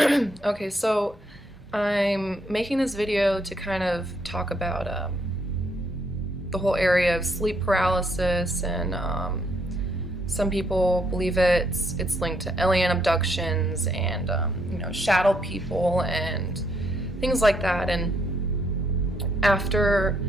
Okay, so I'm making this video to kind of talk about the whole area of sleep paralysis, and some people believe it's linked to alien abductions and shadow people and things like that. And after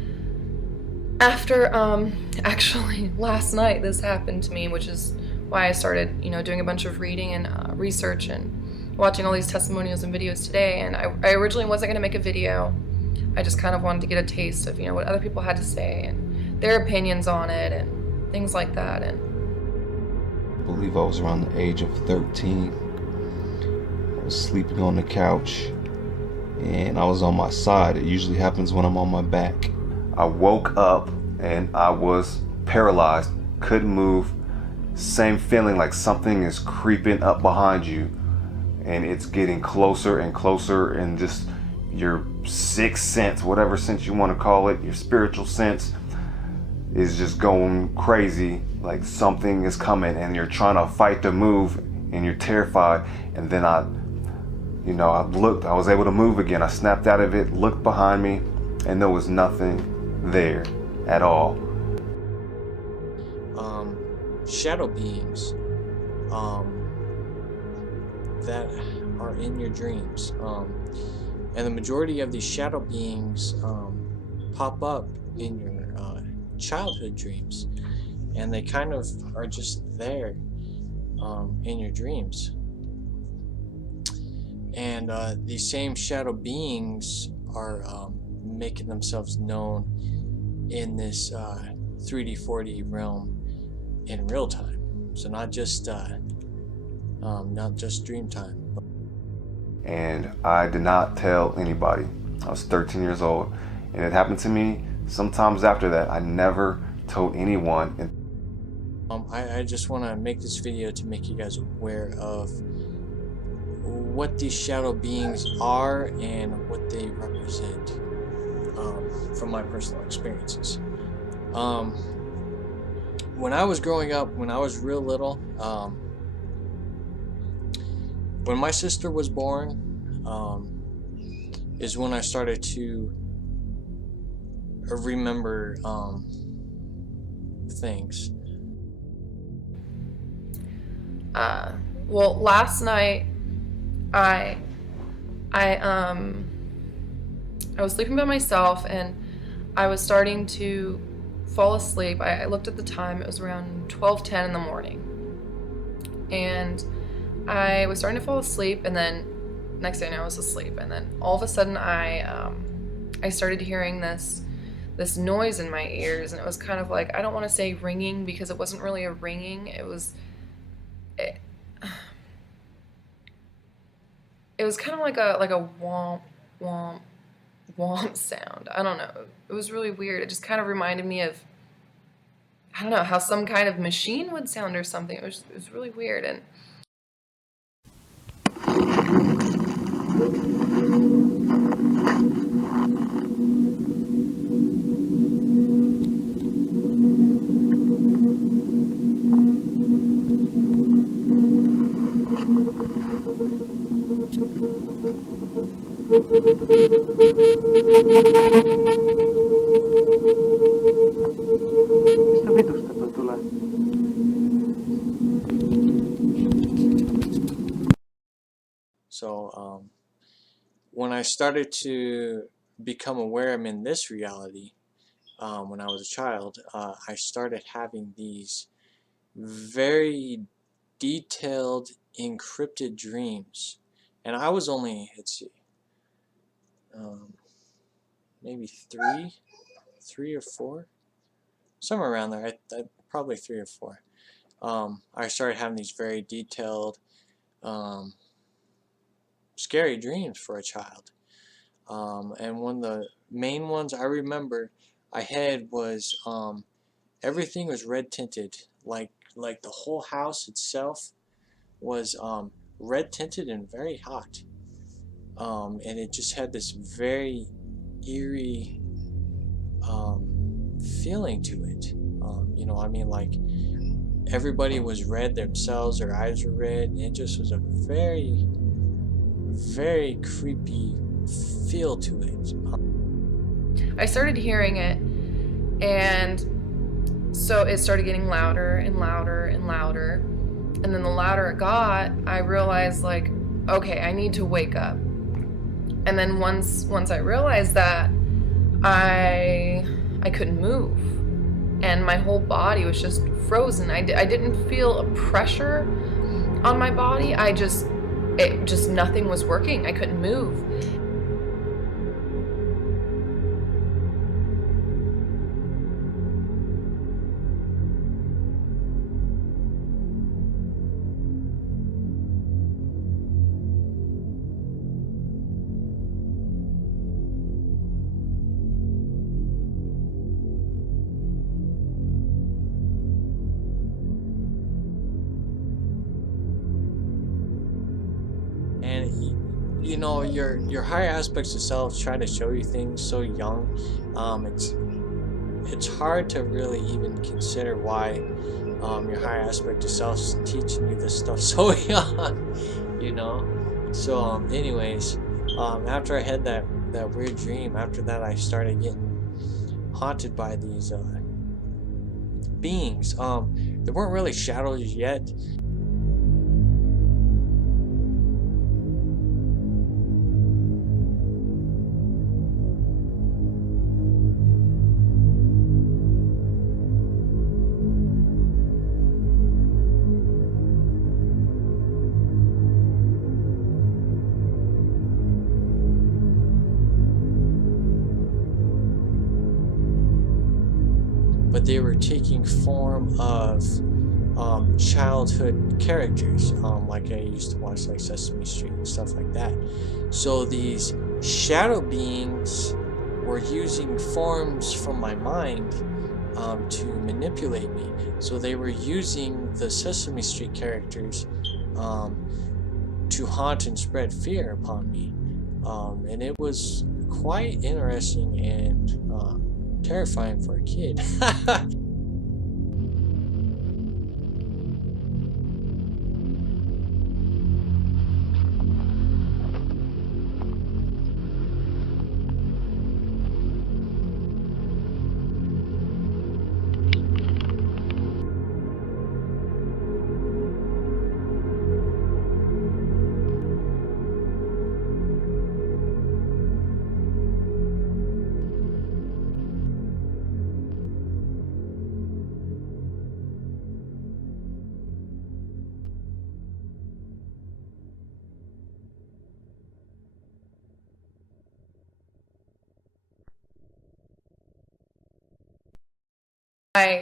actually last night this happened to me, which is why I started doing a bunch of reading and research and watching all these testimonials and videos today. And I originally wasn't going to make a video. I just kind of wanted to get a taste of what other people had to say and their opinions on it and things like that. And I believe I was around the age of 13. I was sleeping on the couch and I was on my side. It usually happens when I'm on my back. I woke up and I was paralyzed, couldn't move. Same feeling like something is creeping up behind you and it's getting closer and closer, and just your sixth sense, whatever sense you want to call it, your spiritual sense, is just going crazy, like something is coming and you're trying to fight to move and you're terrified. And then I looked, I was able to move again. I snapped out of it, looked behind me, and there was nothing there at all. Shadow beings that are in your dreams, and the majority of these shadow beings pop up in your childhood dreams, and they kind of are just there in your dreams. And these same shadow beings are making themselves known in this 3D 4D realm in real time, so not just dream time. And I did not tell anybody. I was 13 years old, and it happened to me sometimes after that. I never told anyone. I just want to make this video to make you guys aware of what these shadow beings are and what they represent, from my personal experiences. When I was growing up, when I was real little, when my sister was born, is when I started to remember things. Well, last night I was sleeping by myself and I was starting to fall asleep. I looked at the time, it was around 12:10 in the morning, and I was starting to fall asleep, and then next thing I know I was asleep, and then all of a sudden I started hearing this noise in my ears, and it was kind of like, I don't want to say ringing because it wasn't really a ringing, it was kind of like a womp womp womp sound. I don't know. It was really weird. It just kind of reminded me of, I don't know, how some kind of machine would sound or something. It was really weird. And Mistä vitusta tuo tulee? So when I started to become aware I'm in this reality, when I was a child, I started having these very detailed, encrypted dreams. And I was only, let's see, maybe three or four, somewhere around there. Probably 3 or 4. I started having these very detailed, scary dreams for a child. And one of the main ones I remember I had was everything was red tinted, like the whole house itself was red tinted and very hot. And it just had this very eerie feeling to it. I mean, like everybody was red themselves, their eyes were red, and it just was a very, very creepy feel to it. I started hearing it, and so it started getting louder and louder and louder. And then the louder it got, I realized, like, okay, I need to wake up. And then once I realized that, I couldn't move, and my whole body was just frozen. I didn't feel a pressure on my body. Nothing was working. I couldn't move. And you know, your higher aspects of self try to show you things so young. It's hard to really even consider why your higher aspect of self is teaching you this stuff so young, you know. So anyways, after I had that weird dream, after that I started getting haunted by these beings. There weren't really shadows yet. But they were taking form of childhood characters, like I used to watch like Sesame Street and stuff like that. So these shadow beings were using forms from my mind to manipulate me. So they were using the Sesame Street characters to haunt and spread fear upon me, and it was quite interesting and terrifying for a kid.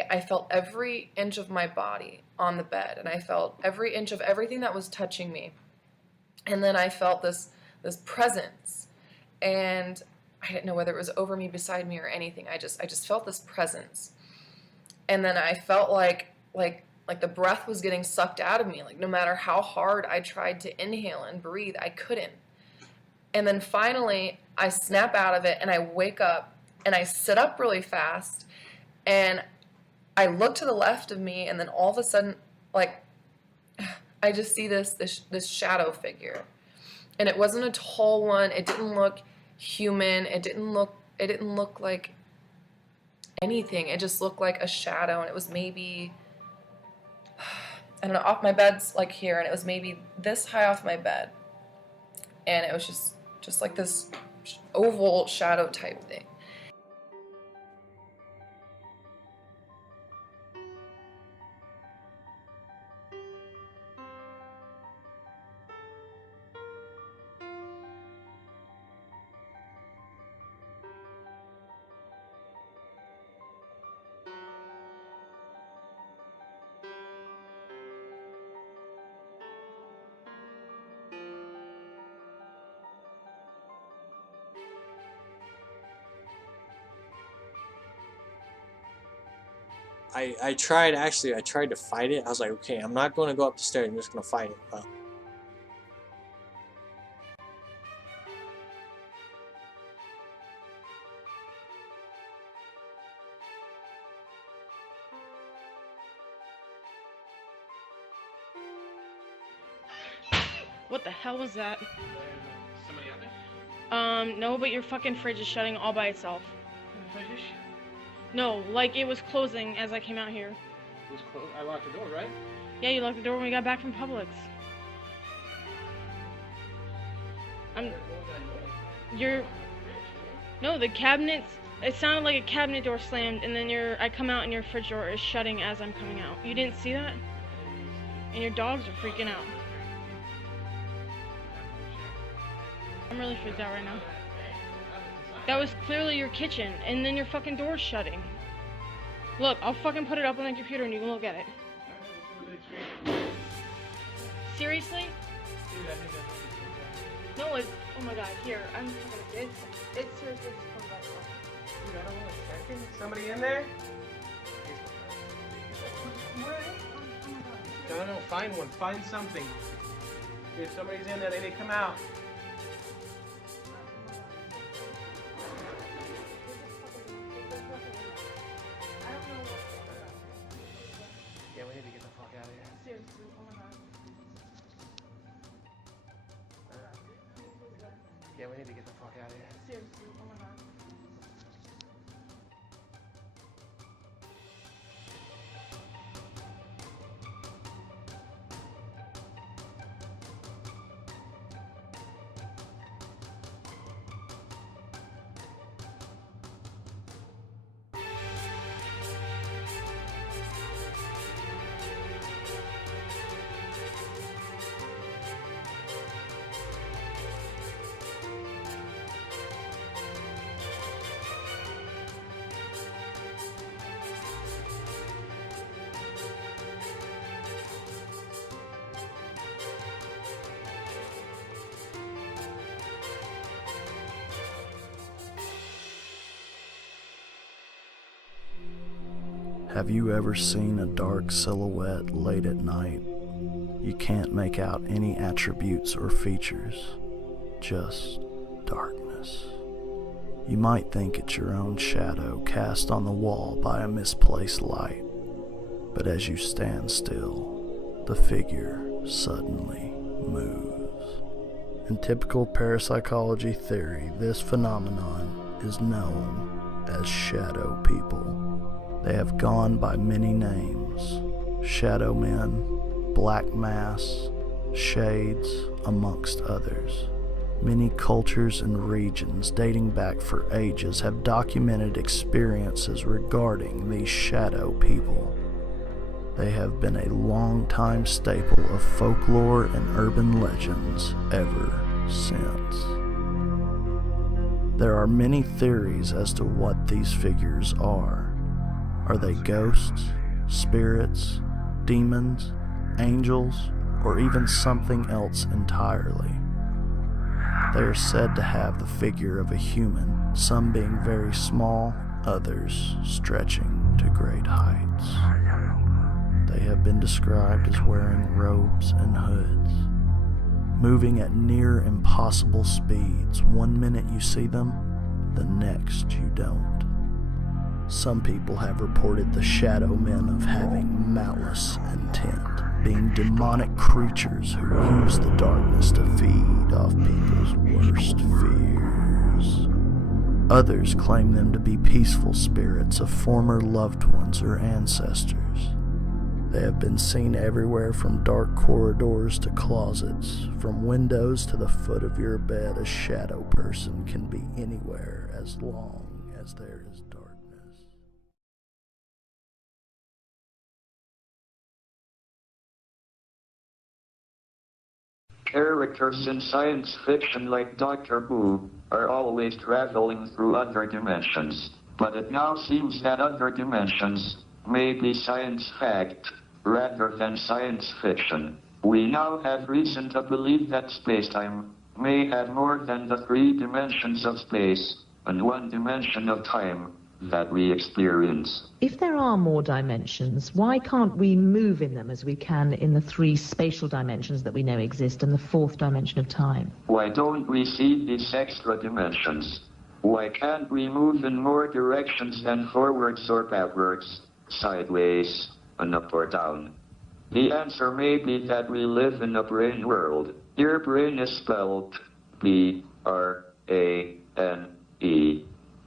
I felt every inch of my body on the bed, and I felt every inch of everything that was touching me. And then I felt this presence, and I didn't know whether it was over me, beside me, or anything. I just felt this presence. And then I felt like the breath was getting sucked out of me. Like, no matter how hard I tried to inhale and breathe, I couldn't. And then finally I snap out of it, and I wake up, and I sit up really fast, and I look to the left of me, and then all of a sudden, like, I just see this shadow figure. And it wasn't a tall one. It didn't look human. It didn't look like anything. It just looked like a shadow, and it was maybe, I don't know, off my bed's like here, and it was maybe this high off my bed. And it was just like this oval shadow type thing. I tried to fight it. I was like, okay, I'm not going to go up the stairs. I'm just going to fight it. What the hell was that? Somebody out there? No, but your fucking fridge is shutting all by itself. The fridge is? No, like it was closing as I came out here. It was closed. I locked the door, right? Yeah, you locked the door when we got back from Publix. No, the cabinets, it sounded like a cabinet door slammed, and then I come out and your fridge door is shutting as I'm coming out. You didn't see that? And your dogs are freaking out. I'm really freaked out right now. That was clearly your kitchen, and then your fucking door's shutting. Look, I'll fucking put it up on the computer and you can look at it. Seriously? Dude, I think that's No, it's, oh my god, here, I'm fucking, it's seriously just come back. Dude, I don't know a second. Somebody in there? No, find one. Find something. If somebody's in there, they need to come out. Yeah, we need to get the fuck out of here. Seriously, oh my god. Yeah, we need to get the fuck out of here. Seriously, oh my god. Have you ever seen a dark silhouette late at night? You can't make out any attributes or features, just darkness. You might think it's your own shadow cast on the wall by a misplaced light, but as you stand still, the figure suddenly moves. In typical parapsychology theory, this phenomenon is known as shadow people. They have gone by many names: shadow men, black mass, shades, amongst others. Many cultures and regions dating back for ages have documented experiences regarding these shadow people. They have been a long-time staple of folklore and urban legends ever since. There are many theories as to what these figures are. Are they ghosts, spirits, demons, angels, or even something else entirely? They are said to have the figure of a human, some being very small, others stretching to great heights. They have been described as wearing robes and hoods, moving at near impossible speeds. One minute you see them, the next you don't. Some people have reported the shadow men of having malice intent, being demonic creatures who use the darkness to feed off people's worst fears. Others claim them to be peaceful spirits of former loved ones or ancestors. They have been seen everywhere from dark corridors to closets, from windows to the foot of your bed. A shadow person can be anywhere as long as there is darkness. Characters in science fiction like Doctor Who are always traveling through other dimensions, but it now seems that other dimensions may be science fact rather than science fiction. We now have reason to believe that space-time may have more than the 3 dimensions of space and 1 dimension of time that we experience. If there are more dimensions, why can't we move in them as we can in the 3 spatial dimensions that we know exist and the 4th dimension of time? Why don't we see these extra dimensions? Why can't we move in more directions than forwards or backwards, sideways, and up or down? The answer may be that we live in a brain world. Your brain is spelled B-R-A-N-E.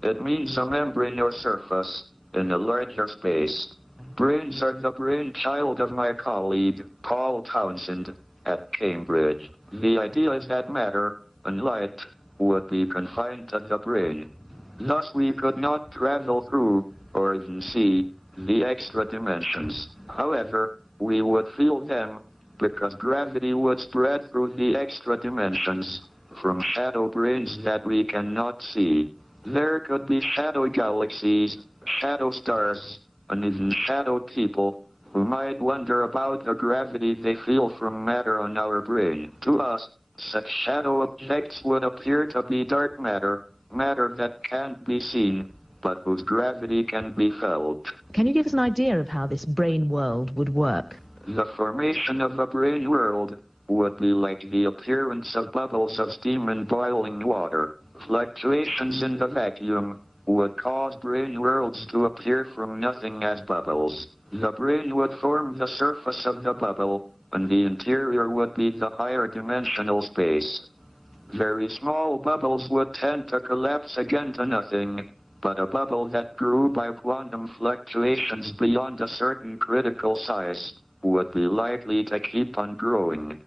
It means a membrane or surface in a larger space. Brains are the brainchild of my colleague, Paul Townsend, at Cambridge. The idea is that matter and light would be confined to the brain. Thus we could not travel through or even see the extra dimensions. However, we would feel them because gravity would spread through the extra dimensions from shadow brains that we cannot see. There could be shadow galaxies, shadow stars, and even shadow people who might wonder about the gravity they feel from matter on our brain. To us, such shadow objects would appear to be dark matter, matter that can't be seen, but whose gravity can be felt. Can you give us an idea of how this brain world would work? The formation of a brain world would be like the appearance of bubbles of steam in boiling water. Fluctuations in the vacuum would cause brain worlds to appear from nothing as bubbles. The brain would form the surface of the bubble, and the interior would be the higher dimensional space. Very small bubbles would tend to collapse again to nothing, but a bubble that grew by quantum fluctuations beyond a certain critical size would be likely to keep on growing.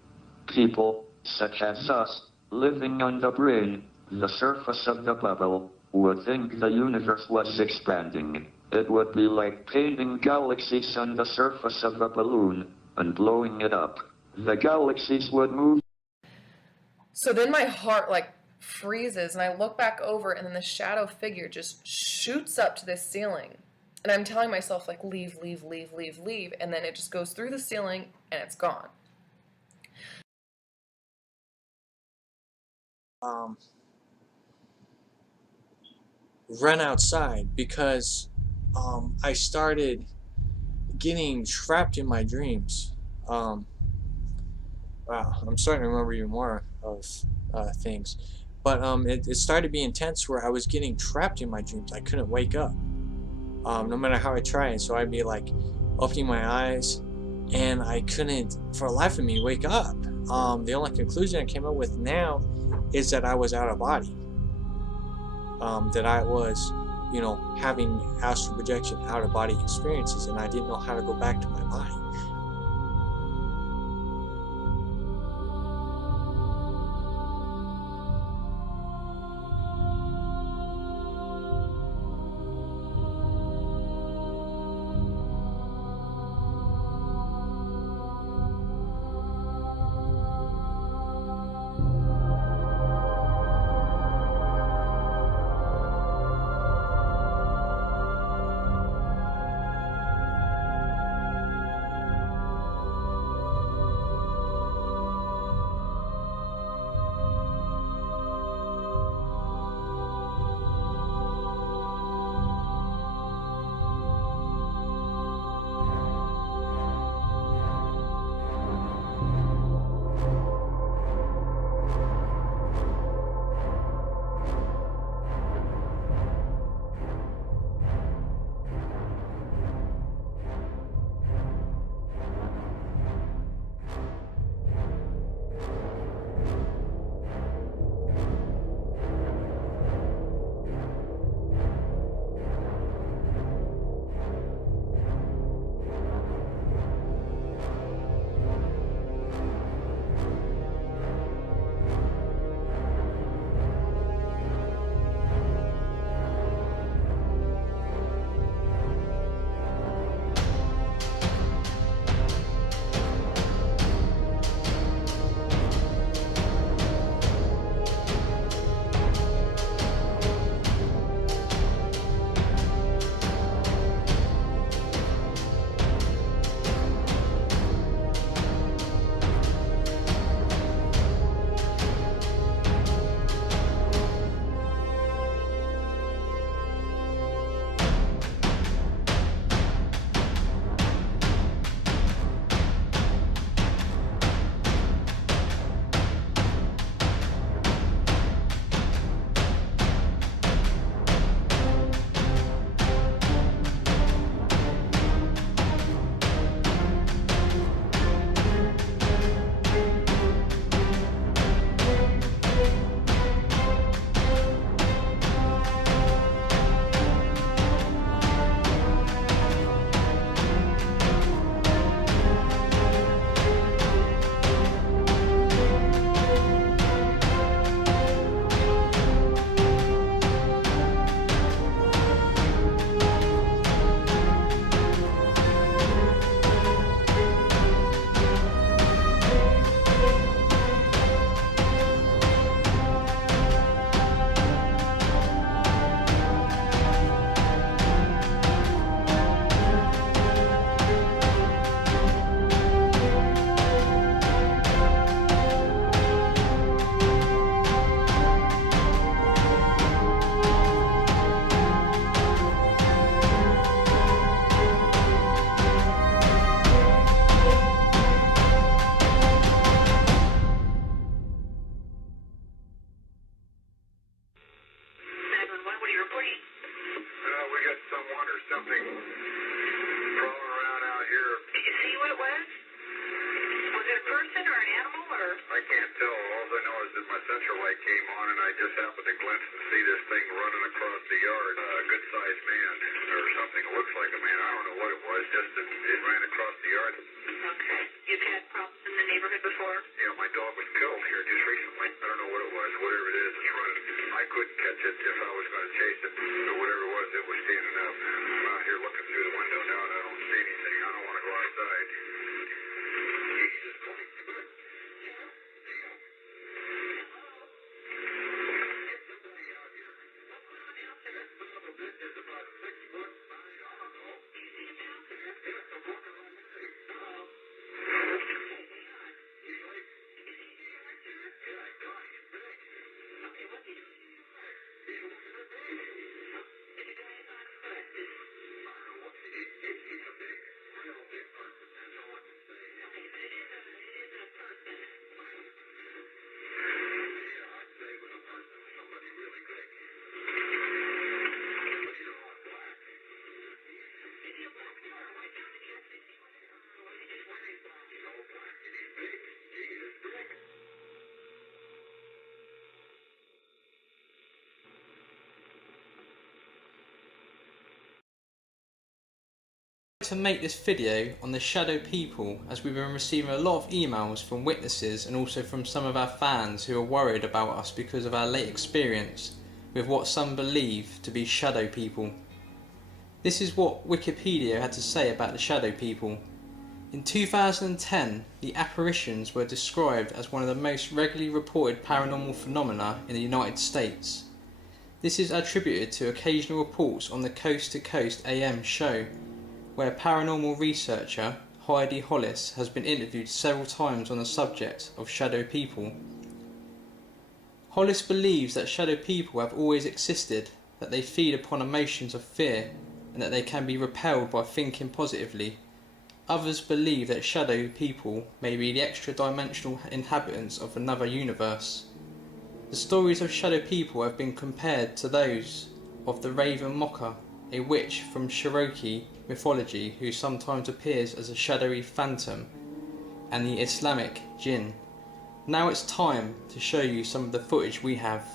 People, such as us, living on the brain, the surface of the bubble, would think the universe was expanding. It would be like painting galaxies on the surface of a balloon and blowing it up. The galaxies would move. So then my heart like freezes and I look back over and then the shadow figure just shoots up to this ceiling. And I'm telling myself like leave, leave, leave, leave, leave. And then it just goes through the ceiling and it's gone. Run outside because I started getting trapped in my dreams. Wow, I'm starting to remember even more of things. But it started being intense where I was getting trapped in my dreams. I couldn't wake up, no matter how I tried. So I'd be like opening my eyes, and I couldn't, for the life of me, wake up. The only conclusion I came up with now is that I was out of body. That I was, you know, having astral projection, out of body experiences, and I didn't know how to go back to my body. light came on, and I just happened to glance and see this thing running across the yard. A good-sized man, or something. It looks like a man. I don't know what it was. Just that it ran across the yard. Okay. You've had problems in the neighborhood before? Yeah, my dog was killed here just recently. I don't know what it was. Whatever it is, it's running. I couldn't catch it if I was going to chase it. So whatever it was standing up. I'm out here looking through the window now, and I don't see anything. I don't want to go outside. Jesus Christ. To make this video on the shadow people, as we've been receiving a lot of emails from witnesses and also from some of our fans who are worried about us because of our late experience with what some believe to be shadow people. This is what Wikipedia had to say about the shadow people. In 2010, the apparitions were described as one of the most regularly reported paranormal phenomena in the United States. This is attributed to occasional reports on the Coast to Coast AM show, where paranormal researcher Heidi Hollis has been interviewed several times on the subject of shadow people. Hollis believes that shadow people have always existed, that they feed upon emotions of fear, and that they can be repelled by thinking positively. Others believe that shadow people may be the extra-dimensional inhabitants of another universe. The stories of shadow people have been compared to those of the Raven Mocha, a witch from Cherokee mythology who sometimes appears as a shadowy phantom, and the Islamic jinn. Now it's time to show you some of the footage we have.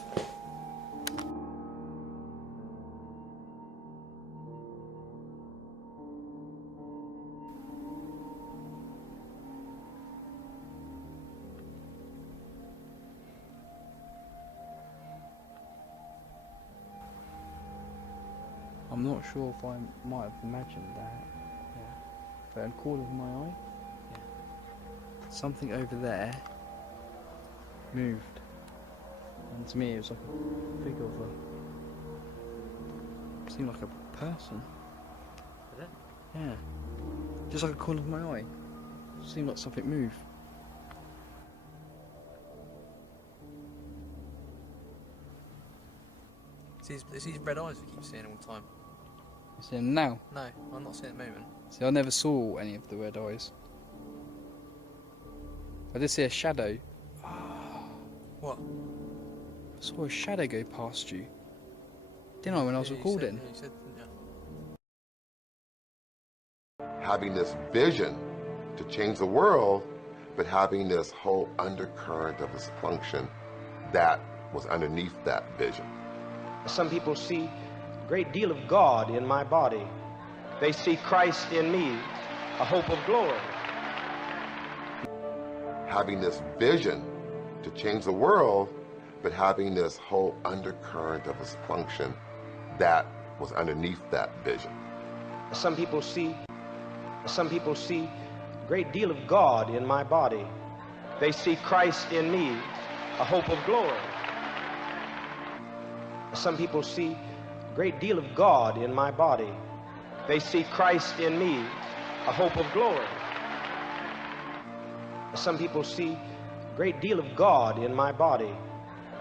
I'm not sure if I might have imagined that. Yeah. But in the corner of my eye, yeah, something over there moved. And to me it was like a figure of a... seemed like a person. Did it? Yeah. Just like a corner of my eye. Seemed like something moved. It's these red eyes we keep seeing all the time. You see them now? No, I'm not seeing it moving. See, I never saw any of the red eyes. I did see a shadow. What? I saw a shadow go past you. Didn't I, when I was recording? You said, yeah. Having this vision to change the world, but having this whole undercurrent of dysfunction that was underneath that vision. Some people see a great deal of God in my body. They see Christ in me, a hope of glory. Having this vision to change the world, but having this whole undercurrent of dysfunction that was underneath that vision. Some people see a great deal of God in my body. They see Christ in me, a hope of glory. Some people see a great deal of God in my body. They see Christ in me, a hope of glory. Some people see a great deal of God in my body.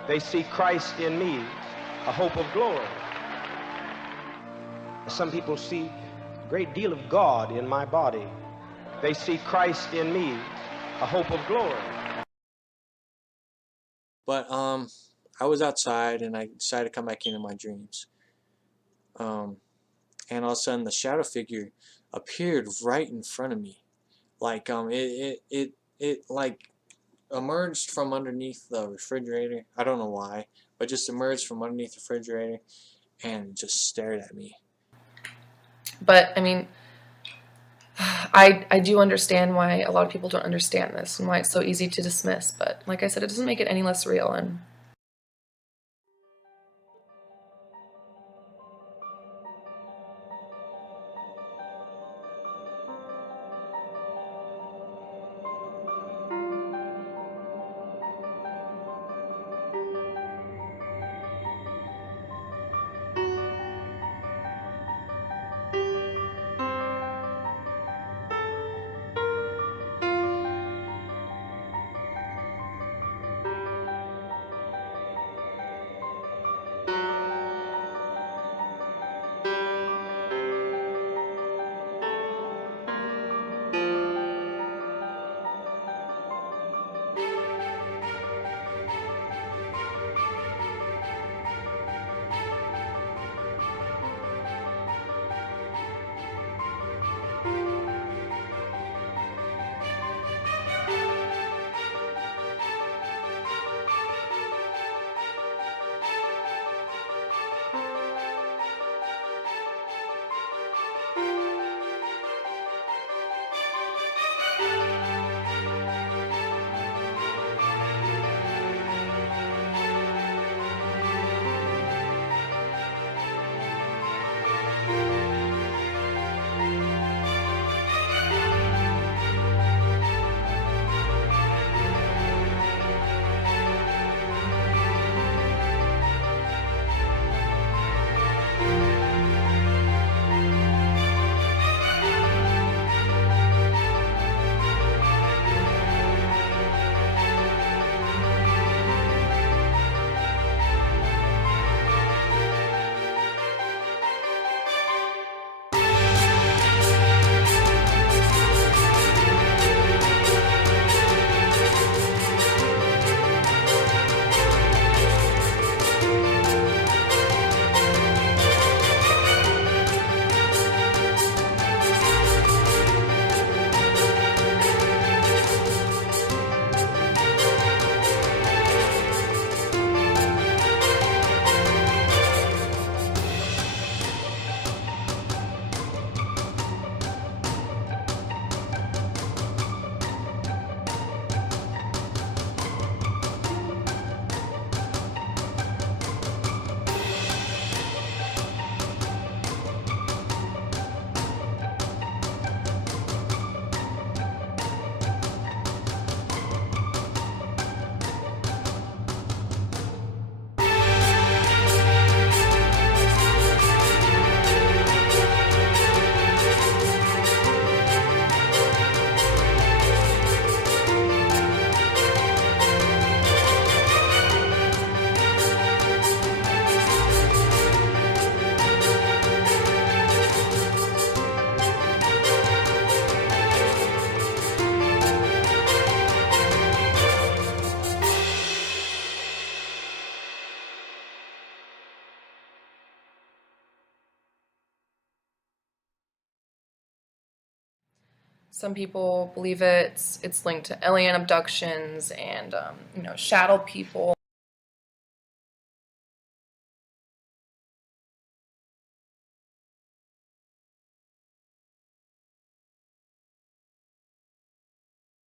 They see Christ in me, a hope of glory. Some people see a great deal of God in my body. They see Christ in me, a hope of glory. But I was outside and I decided to come back into my dreams. And all of a sudden the shadow figure appeared right in front of me. Like it like emerged from underneath the refrigerator. I don't know why, but just emerged from underneath the refrigerator and just stared at me. But I mean, I do understand why a lot of people don't understand this and why it's so easy to dismiss. But like I said, it doesn't make it any less real. And some people believe it's linked to alien abductions and shadow people.